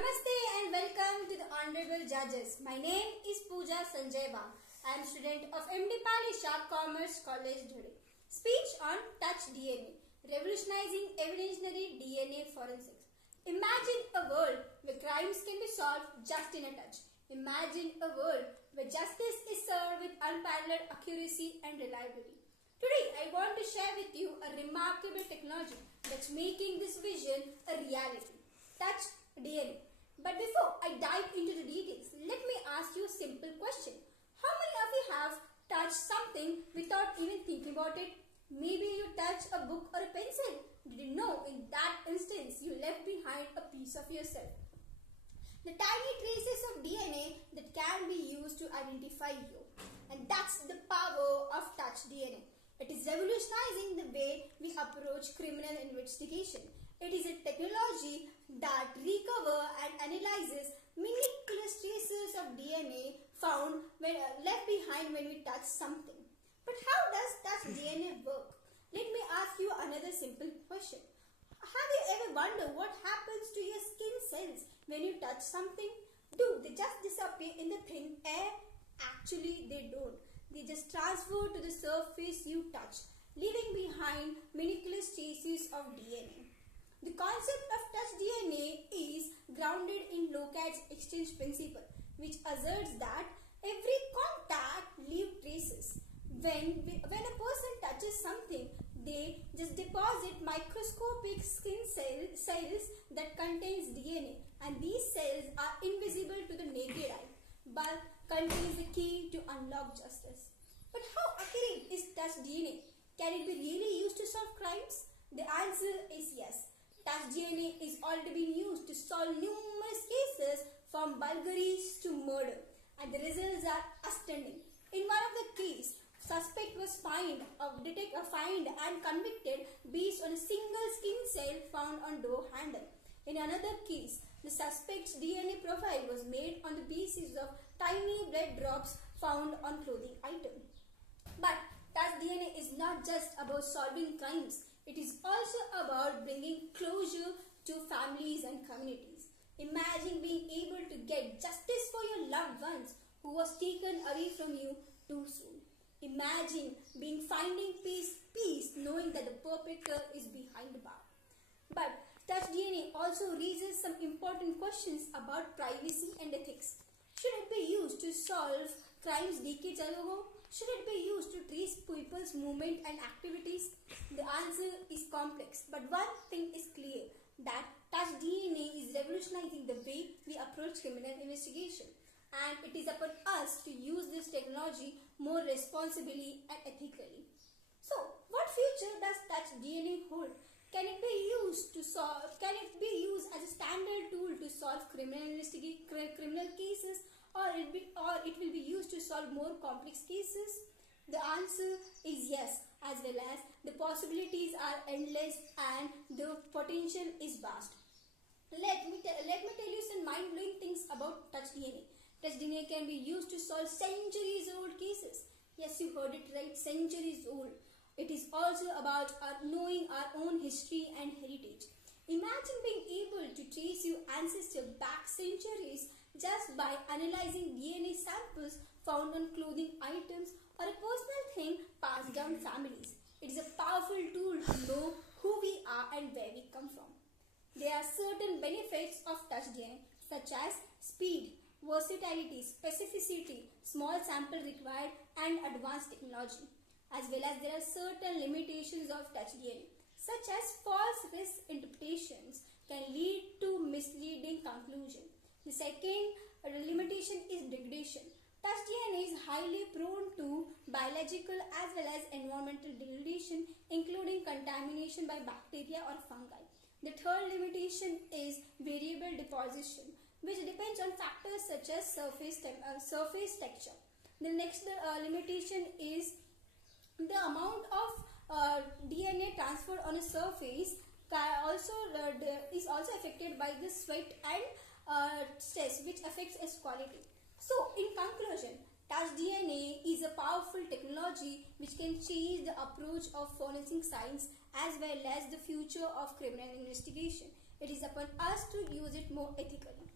Namaste and welcome to the Honorable Judges. My name is Pooja Wagh. I am student of MD Palisha Commerce College today. Speech on Touch DNA, revolutionizing evolutionary DNA forensics. Imagine a world where crimes can be solved just in a touch. Imagine a world where justice is served with unparalleled accuracy and reliability. Today, I want to share with you a remarkable technology that's making this vision a reality. Touch DNA. But before I dive into the details, let me ask you a simple question. How many of you have touched something without even thinking about it? Maybe you touched a book or a pencil. Did you know in that instance you left behind a piece of yourself? The tiny traces of DNA that can be used to identify you. And that's the power of Touch DNA. It is revolutionizing the way we approach criminal investigation. It is a technology that recovers and analyzes minuscule traces of DNA found when left behind when we touch something. But how does Touch DNA work? Let me ask you another simple question. Have you ever wondered what happens to your skin cells when you touch something? Do they just disappear in the thin air? Actually, they don't. They just transfer to the surface you touch, leaving behind minuscule traces of DNA. The concept of Touch DNA is grounded in Locat's exchange principle, which asserts that every contact leaves traces. When a person touches something, they just deposit microscopic skin cells that contains DNA, and these cells are invisible to the naked eye, but contains the key to unlock justice. But how accurate is Touch DNA? Can it be really used to solve crimes? The answer is yes. Touch DNA is already being used to solve numerous cases from burglaries to murder, and the results are astounding. In one of the cases, suspect was fined and convicted based on a single skin cell found on door handle. In another case, the suspect's DNA profile was made on the basis of tiny blood drops found on clothing item. But Touch DNA is not just about solving crimes. It is also about bringing closure to families and communities. Imagine being able to get justice for your loved ones who was taken away from you too soon. Imagine finding peace knowing that the perpetrator is behind the bar. But Touch DNA also raises some important questions about privacy and ethics. Should it be used to solve crimes decades ago? Should it be used to trace people's movement and activities? The answer is complex, but one thing is clear, that Touch DNA is revolutionizing the way we approach criminal investigation, and it is upon us to use this technology more responsibly and ethically. So, what future does Touch DNA hold? Can it be used as a standard tool to solve criminal cases, or it will be used to solve more complex cases? The answer is yes, as well as the possibilities are endless and the potential is vast. Let me tell you some mind-blowing things about Touch DNA. Touch DNA can be used to solve centuries-old cases. Yes, you heard it right, centuries old. It is also about knowing our own history and heritage. Imagine being able to trace your ancestor back centuries just by analyzing DNA samples found on clothing items or a personal thing passed down families. It is a powerful tool to know who we are and where we come from. There are certain benefits of Touch DNA, such as speed, versatility, specificity, small sample required, and advanced technology. As well as there are certain limitations of Touch DNA, such as false risk interpretations can lead to misleading conclusion. The second limitation is degradation. Touch DNA is highly prone to biological as well as environmental degradation, including contamination by bacteria or fungi. The third limitation is variable deposition, which depends on factors such as surface texture. The next limitation is the amount of DNA transferred on a surface is also affected by the sweat and stress, which affects its quality. So, in conclusion, Touch DNA is a powerful technology which can change the approach of forensic science as well as the future of criminal investigation. It is upon us to use it more ethically.